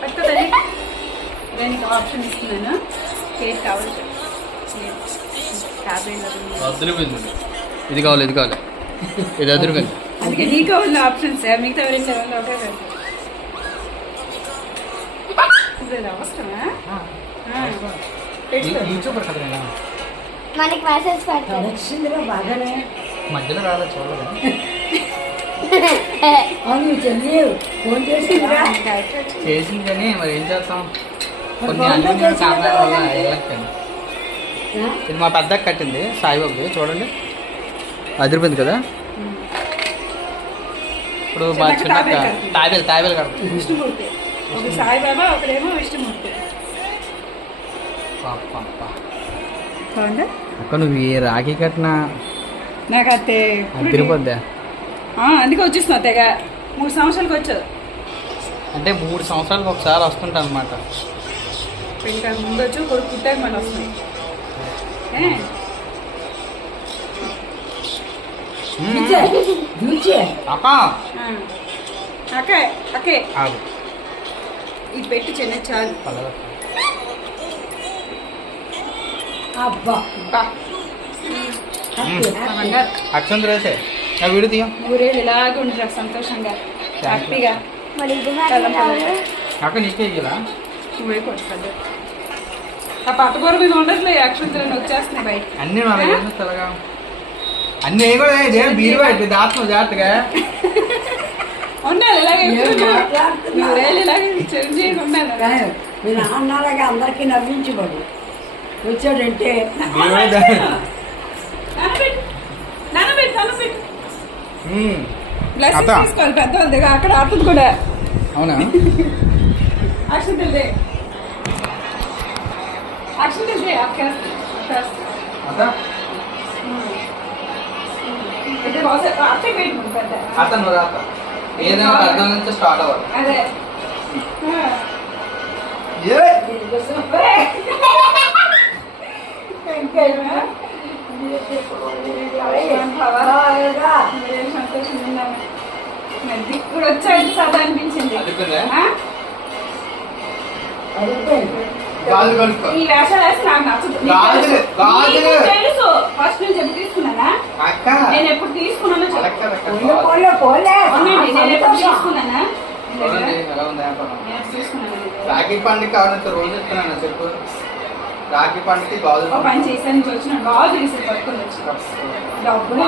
పట్టుకోదండి. దానికి ఆప్షన్ ఇస్తున్నాను. కేక్ కావాలి, ఇది కావాలి, ఇది కావాలి, ఇది అదిరిపోయింది. అందుకే నీకు ఉన్న ఆప్షన్స్ మిగతా రెండు ఒకటే పెడతాను. అవసరమా? మనకి మెసేజ్ పెట్టాలి బాగానే మధ్యలో రాదా చూడలేదు. చేసింది కానీ మరి ఏం చేస్తాం, కొన్ని అన్ని కారణాల వల్ల వెళ్ళకండి. ఇది మా పెద్దకి కట్టింది సాయిబాబుది, చూడండి అదిరిపోయింది కదా. ఇప్పుడు మా చిన్న తాబేలు కడుతుంది. విష్ణుమూర్తి, ఒక సాయిబాబా, ఒకడేమో విష్ణుమూర్తి. అక్క నువ్వు ఈ రాఖీ కట్టినా నాకు అత్తే తిరిగిపోద్దా? అందుకే వచ్చేస్తున్నా తెగ. 3 సంవత్సరాలకు వచ్చావు అంటే 3 సంవత్సరాలకు ఒకసారి వస్తుంటా అనమాట. పెళ్ళికి ముందు వచ్చి కొడుకు పుట్టాక మళ్ళీ వస్తున్నాయి. అక్కే అక్కే ఇది పెట్టి చిన్న చాలు. అక్షంత రాసే వీడు తీయ. 3 ఏళ్ళు ఇలాగే ఉంటారు సంతోషంగా హ్యాపీగా. అక్క నీకే ఇయ్యలా? నువ్వే కొట్టుకోండి. ఆ పట్టుకూర మీద ఉండట్లే, అక్షంతలు వచ్చేస్తున్నాయి బయట. అన్నీ తెలగా అన్నీ కూడా బీరు బయట దాత్మ జాగ్రత్తగా ఉండాలి. ఇలాగే 3 ఏళ్ళు ఇలాగే చిరంజీవి ఉండాలి. నేను అన్నారాగా అందరికీ నవ్వించబడు వచ్చాడంటే తీసుకోవాలి పెద్దవాళ్ళ దగ్గర. అక్కడ అర్థం కూడా. అవునా? అక్షంతలే అక్షంతలే అతను ఏదైనా అర్థం నుంచి స్టార్ట్ అవ్వాలి. అదే ఇప్పుడు వచ్చాడు సదా అనిపించింది. ఈ వేషాలు వేసి నాకు నచ్చదు. తెలుసు ఫస్ట్ నుంచి ఎప్పుడు తీసుకున్నానా? నేను ఎప్పుడు తీసుకున్నాను తీసుకున్నానా? రాఖీ పండుగ కావాలంటే రోజు చెప్తున్నాను చెప్పు. రాఖీ పండుగకి గాజు పని చేసా నుంచి వచ్చిన గాజు తీసి పట్టుకొని వచ్చి డబ్బులు